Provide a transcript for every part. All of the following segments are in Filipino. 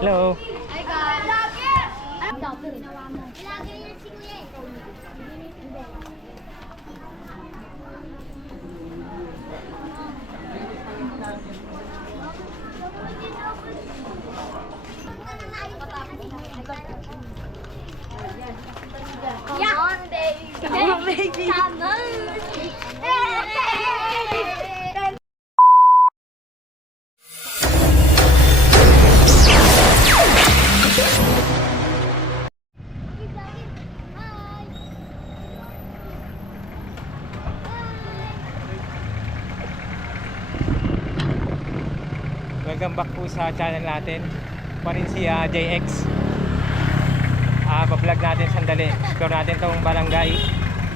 Hello. Hi guys! Vlogger! Ano vlogger? Ginawa mo. Vlogger yan si Kuya eh. Come on, baby! Come on, baby! Come on! Welcome back po sa channel natin. Pa rin si JX. Pa-vlog natin sandali. Explore natin tong barangay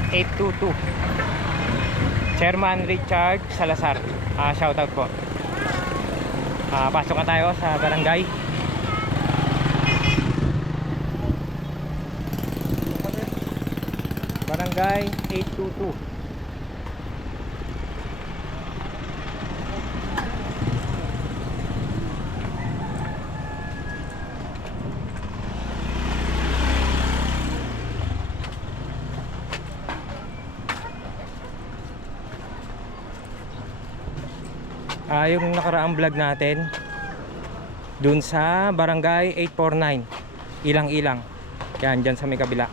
822. Chairman Richard Salazar. Shoutout po. Pasok na tayo sa barangay. Barangay 822. Yung nakaraang vlog natin dun sa barangay 849 ilang-ilang yan dyan sa may kabila.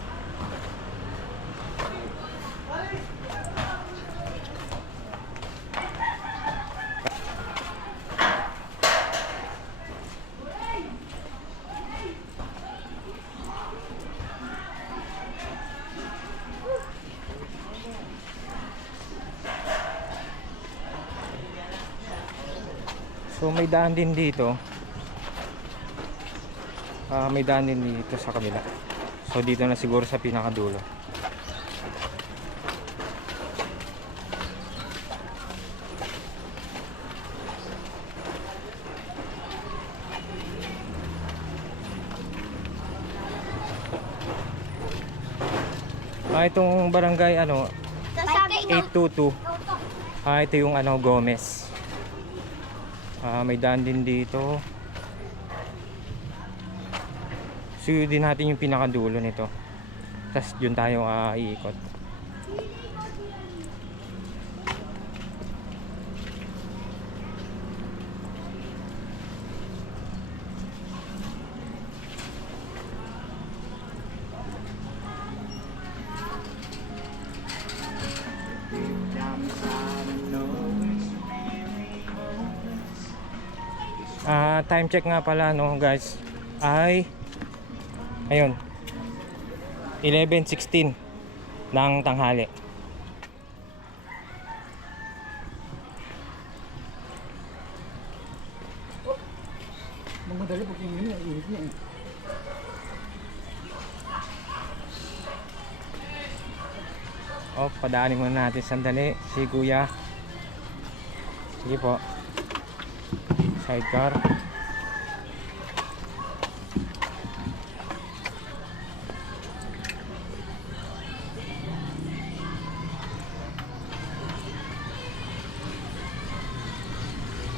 So may daan din dito. May daan din dito sa kabila. So dito na siguro sa pinakadulo. Itong barangay 822. Ito yung Gomez. May daan din dito. Suyo din natin yung pinakadulo nito. Tapos yun tayo iikot. Time check nga pala guys ay ayun 11:16 ng tanghali. Magmadali pag yung init niya eh. Padaanin muna natin sandali si Kuya. Sige po. Sidecar.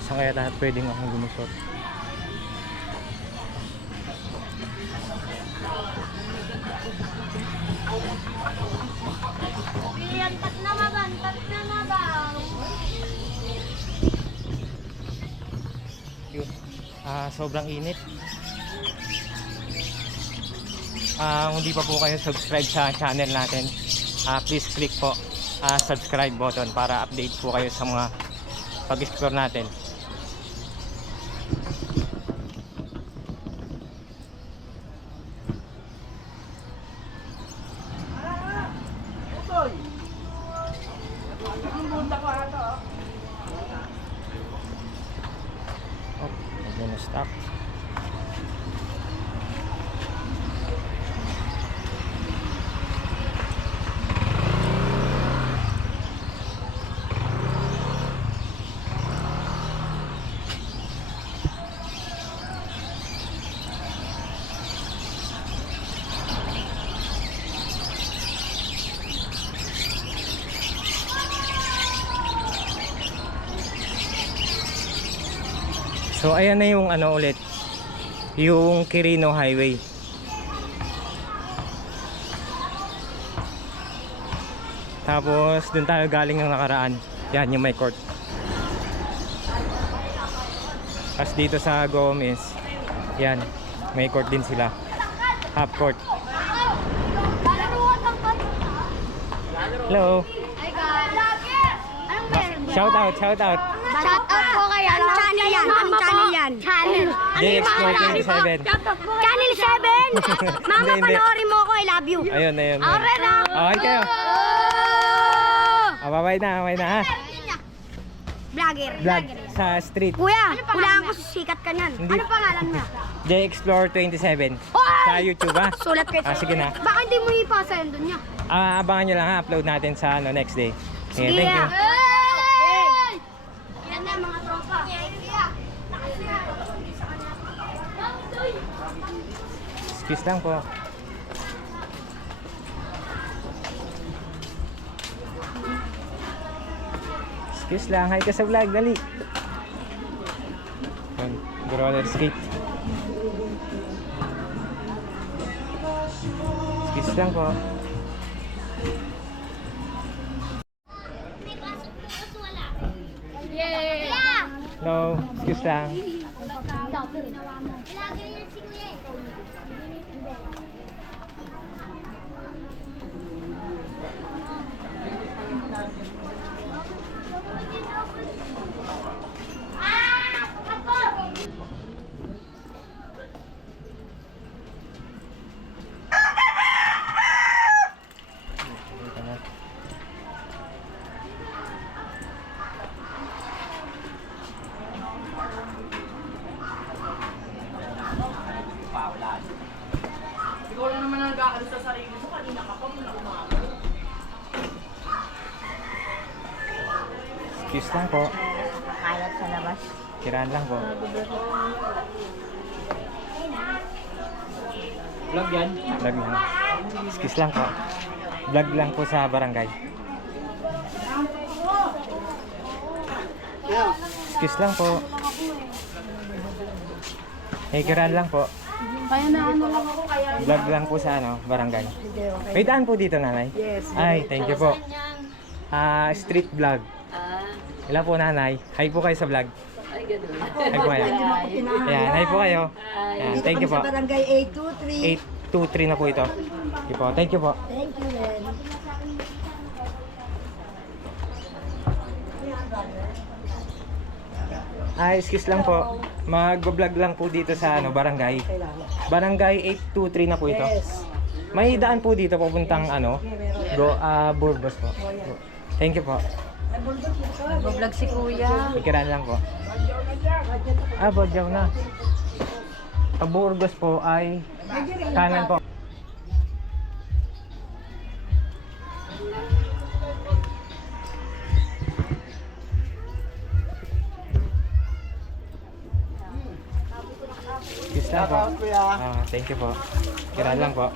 Saan kaya tayo pwedeng akong gumusot? Tat na maban! Yun. Sobrang init. Kung hindi pa po kayo subscribe sa channel natin, please click po subscribe button para update po kayo sa mga pag-explore natin. Stop. So ayan na yung ulit Yung Quirino Highway. Tapos dun tayo galing ng nakaraan. Yan yung may court. Tapos dito sa Gomez, yan, may court din sila. Half court. Hello. Hi guys. Anong meron? Shout out, shout out. Shout out po kayo. Anong channel yan? Anong channel yan? Channel. JXplore 27. Channel 7. Mama, Hindi, hindi. panoorin mo ako. I love you. Ayun, ayun. Ako rin ah. Okay kayo. Bye na ha. Vlogger. Vlog sa street. Kuya, hulaan ko sikat ka niyan. Hindi. Ano pangalan mo? JXplore 27. Oy! Sa YouTube ha. Sulat kayo. Sige na. Baka hindi mo ipasa yun dun niya. Abangan nyo lang ha. Upload natin sa next day. Okay, Sige thank you. Hey! Yan na mga tropa. Excuse lang po. Excuse lang. Hi ka sa vlog. Dali. Yun, roller skate. Excuse lang po. Yay! Hello. Excuse lang. Ilagay yan si Kuya. Ikaw lang naman ang nag-aalis sa sarili mo. Kanina ka pa muna umaga. Excuse lang po. Kalat sa labas. Kiraan lang po. Vlog yan? Vlog lang. Excuse lang po. Vlog lang po sa barangay. Excuse lang po. Kiraan lang po. Kaya na ano lang ako kaya. Vlog lang po sa barangay. May daan po dito, nanay? Yes. Ay, thank you po. Street vlog. Ilan po, nanay? Hi po kayo sa vlog. Ay, gano'n. Hi po kayo. Ayan, hi po kayo. Ayan, thank you po. Sa barangay 823. 823 na po ito. Thank you po. Thank you po. Thank you, Len. Excuse lang po. Mag-vlog lang po dito sa barangay. Barangay 823 na po ito. Yes. May daan po dito papuntang Burgos po. Thank you po. Vlog si Kuya. Ikiran lang po. Bodyaw na. Burgos po ay kanan po. Excuse lang po. Thank you po. Ikiran lang po.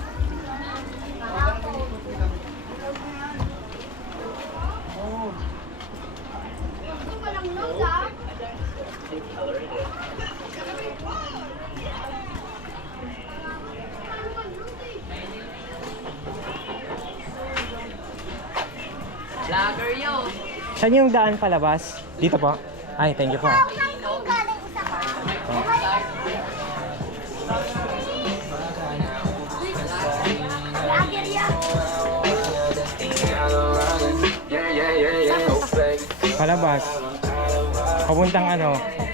Vlogger yun. Saan yung daan palabas? Dito po. Ay, thank you po. Palabas. Papuntang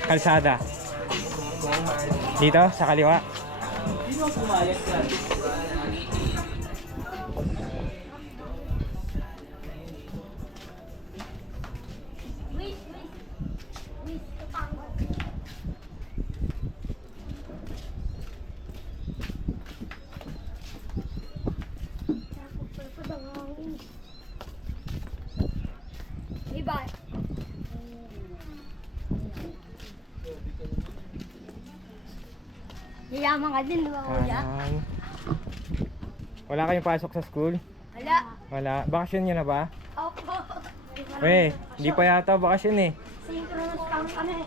kalsada. Dito, sa kaliwa. Iba. Yayaman ka din, di ba, Kuya? Wala kayong pasok sa school? Wala. Wala. Bakasyon nyo na ba? Opo. Hindi pa yata bakasyon eh. Synchronous count kami.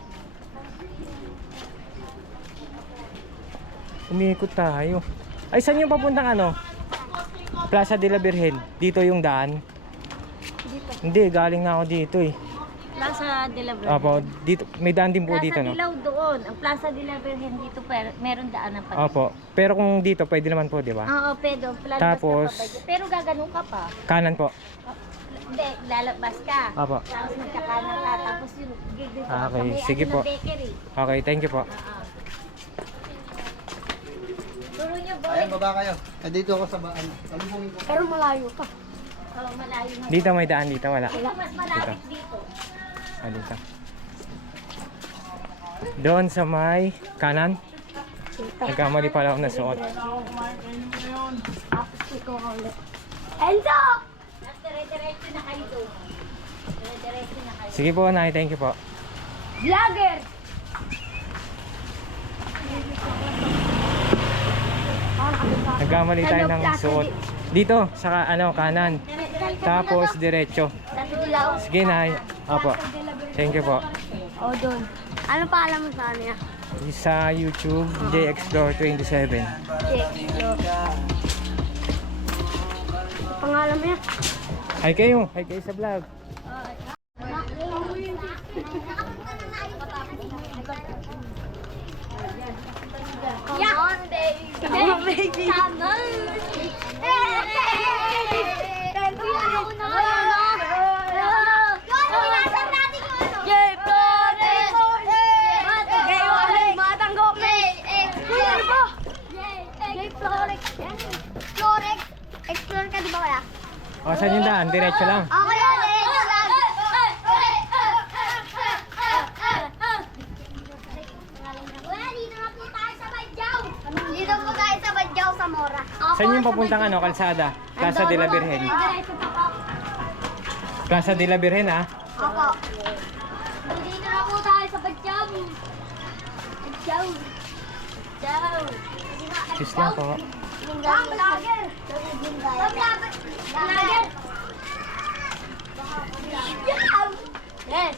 Umikot tayo. Ay, saan yung papuntang ano? Plaza de la Virgen. Dito yung daan. Dito. Hindi, galing na ako dito eh. Plaza de la Virgen. Opo, dito, may daan din po Plaza dito, no? Dilaw doon. Ang Plaza de la Virgen dito, pero meron daanan pa. Opo, pero kung dito, pwede naman po, di ba? Oo, pero lalabas Tapos, ka pa ba? Pero gaganon ka pa. Kanan po. Hindi, lalabas ka. Opo. Tapos magkakanan ka. Tapos yung gig dito. Okay, sige po. Bakery. Okay, thank you po. Turo niyo, boy. Ayan, baba kayo. Dito ako sa baan. Talubungin ko. Pero malayo ka. Oo, malayo na. Dito may daan, dito wala. Ito mas malapit dito. Ah, dito. Doon sa may kanan. Nagkamali pala ako na suot. Tapos ikaw ka ulit. Enzo! Dire-diretso na kayo doon. Dire-diretso na kayo. Sige po, Nay, thank you po. Vlogger! Nagkamali tayo ng suot. Dito, sa ano, kanan. Tapos diretso. Plaza Dilaw? Sige, Nay. Apo. Thank you po. O, doon. Ano pa alam mo sa niya? Sa YouTube, JExplore27. Pangalan mo yan? Hi kayo sa vlog. Come on, baby. Come on, baby. Come on. Explore ka di ba kaya? O, saan yung daan? Diretso lang. Okay, diretso lang. Wala, dito na po tayo sa Badyaw. Dito po tayo sa Badyaw, sa Mora. Saan yung papuntang ano, kalsada? Plaza de la Virgen. Diretso pa po. Plaza de la Virgen, ah. Opo. Dito na po tayo sa Badyaw. Badyaw. Badyaw. Cheers lang po. Vlogger. Vlogger. Yes.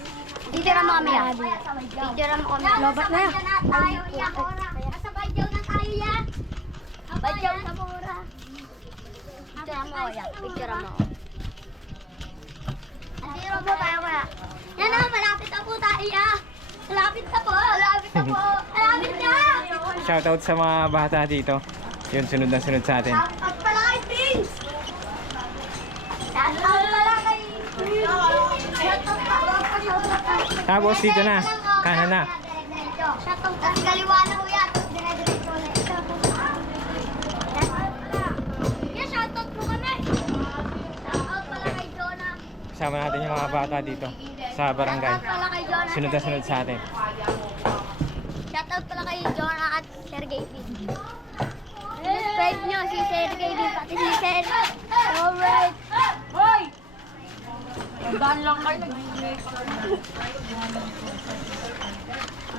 Titira mo kami yan. Titira mo kami. Lobat na yan. Nasa Badyaw na tayo yan. Badyaw sa Mura. Titira mo ako yan. Titira mo ako. Titira mo tayo kaya. Yan na, malapit na po tayo yan. Malapit na po. Malapit na po. Malapit na. Shoutout sa mga bata dito. Yun, sunod na sunod sa atin. Shoutout pala kay Prince. Shoutout pala kay Prince. Shoutout pala. Tapos dito na, kanan na. Shoutout kasi kaliwa na ho yan. Dire-diretso na. Shoutout pala. Yeah, shoutout po kami. Shoutout pala kay Jonah. Kasama natin yung mga bata dito sa barangay. Shoutout pala kay Jonah. Sunod na sunod sa atin. Shoutout pala kay Jonah at Sergey P. Subscribe nyo si Sergey P. Pati si Sergey. Alright. Hoy! Tandaan lang kayo, nag-delete.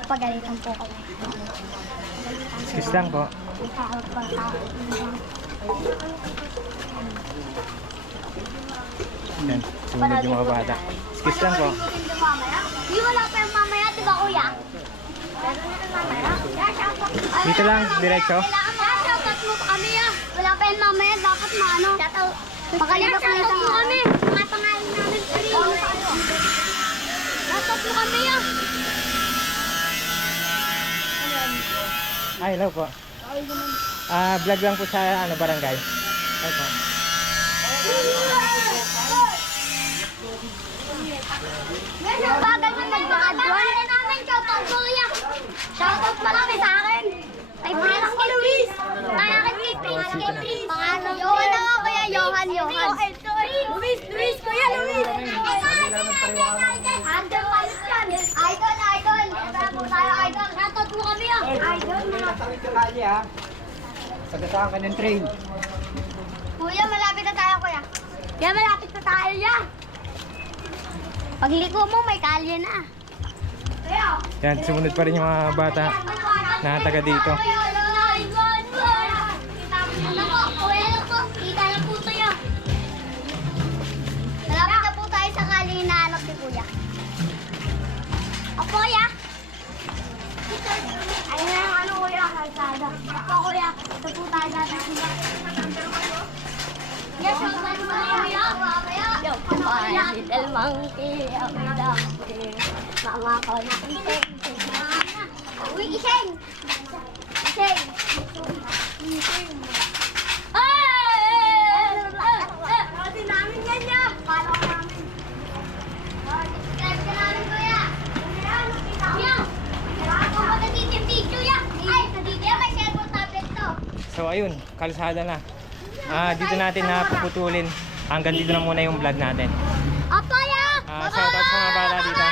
Pagalitan po kami. Excuse lang po. Yan, sunod yung mga bata. Excuse lang po. Di wala pa yung mamaya, di ba kuya? Meron na yung mamaya. Dito lang, diretso. Shoutout mo pa kami ah. Wala pa yung mamaya, dapat maano. Pakalipas na yung kami. Mga pangalan namin. Shoutout mo kami ah. Ay, hello po. Vlog lang po sa ano, barangay. Ay po. Meron bagal na mag-graduate namin. Shoutout mo kuya. Shoutout pala kay sa akin. Kay Prince ko Luis. Kaya kay Prince. Pangalan Johan na nga kuya. Johan. Luis. Kuya Luis. Idol pala yan. Idol. Ito po tayo idol. Shoutout mo kami ah. Idol mga. Takit ka kali ha. Sagasaan ka ng train. Kuya, malapit na tayo kuya. Kuya, malapit na tayo yan. Pagliko mo, may kalye na. Yan, sumunod pa rin yung mga bata na taga dito. Malapit na po tayo sa kalye na anak si kuya. O kuya? Ayun na yung ano kuya, kalsada. Ako kuya. My little monkey, happy donkey. Mama ko na iseng. Uy, iseng! Iseng! Pati namin yan yan! Follow namin. Subscribe ka namin, kuya. Ayan, nakita ko yan. Kung ba nandito yung video yan? Ay, nandito yan. May cellphone tablet to. So ayun, kalsada na. Dito natin na puputulin. Hanggang dito na muna yung vlog natin. Opo, ya! Shoutout sa mga bata dito.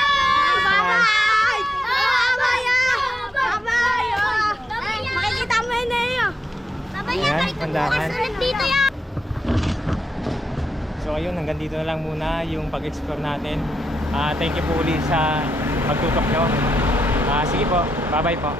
Bye-bye! Bye-bye! Makikita mo yun na yun. Bye-bye, Ayan, balik na pandakan. bukas ulit dito, ya! So ayun, hanggang dito na lang muna yung pag-explore natin. Thank you po ulit sa pagtutok nyo. Sige po, bye-bye po.